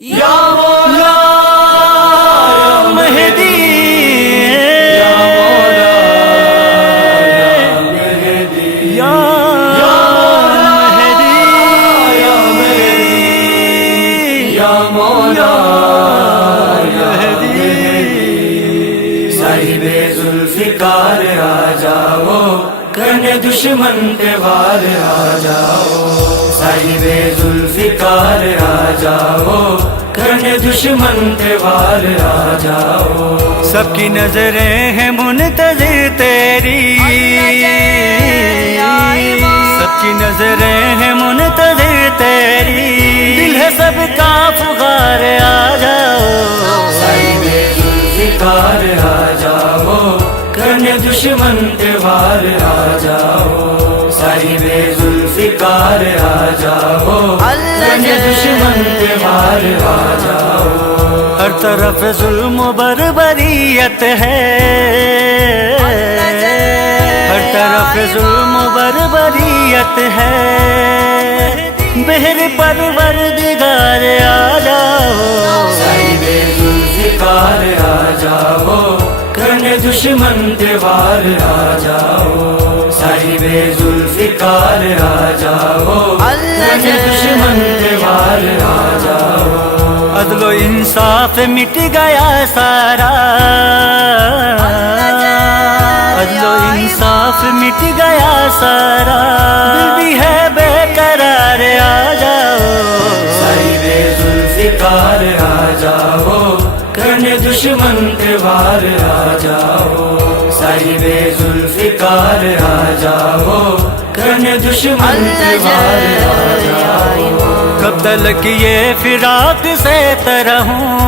یا مولا یا مہدی یا مولا یا مہدی یا مہدی یا مہدی یا مولا یا مہدی صاحب ذوالفقار آ جاؤ کرنے دشمن پہ وار آ جاؤ صاحب ذوالفقار آ جاؤ کرنے دشمن پہ وار آ جاؤ سب کی نظریں ہیں منتظر تیری سب کی نظریں ہیں منتظر تیری دل ہے سب کا فغار آ جاؤ صاحب ذوالفقار آ جاؤ کرنے دشمن پہ وار آ جاؤ صاحب ذوالفقار آ جاؤ کرنے دشمن پہ وار آ جاؤ ہر طرف ظلم و بربریت ہے ہر طرف ظلم و بربریت ہے بہر پروردگار آ جاؤ صاحب ذوالفقار آ جاؤ کرنے دشمن پہ وار آ جاؤ صاحب ذوالفقار آ جاؤ کرنے دشمن پہ وار آ جاؤ عدل و انصاف مٹ گیا سارا عدل و انصاف مٹ گیا سارا دل بھی ہے بے قرار آ جاؤ صاحب ذوالفقار آ جاؤ کرنے دشمن پہ وار آ جاؤ صاحب ذوالفقار آ جاؤ کرنے دشمن پہ وار آ جاؤ کب تلک یہ فراق سے ترہوں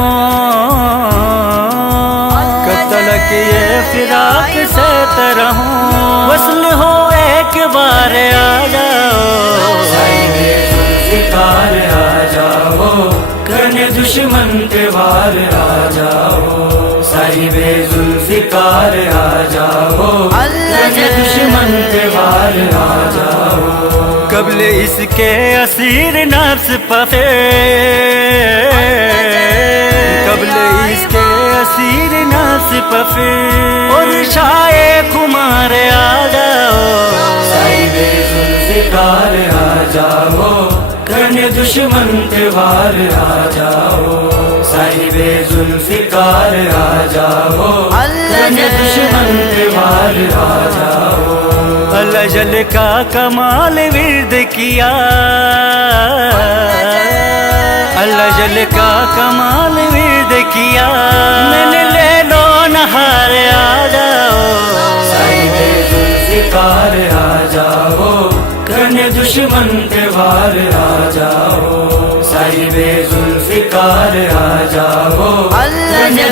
کب تلک یہ فراق سے ترہوں وصل ہو ایک بار آ جاؤ صاحب ذوالفقار آ جاؤ کرنے دشمن پہ وار آ جاؤ صاحب ذوالفقار آ جاؤ کرنے دشمن پہ وار آ جاؤ قبل اس کے اسیر نفس پفے قبل اس کے اسیر نفس پفے اور شائع خمار آ جاؤ صاحب ذوالفقار آ جاؤ کرنے دشمن پہ وار آ جاؤ صاحب ذوالفقار آ جاؤ کرنے دشمن پہ وار آ جاؤ اللہ جل کا کمال ورد کیا اللہ جل کا کمال ورد کیا میں نے لے لو نہار آ جاؤ صاحب ذوالفقار آ جاؤ کرنے دشمن پہ وار آ جاؤ صاحب ذوالفقار آ جاؤ کرنے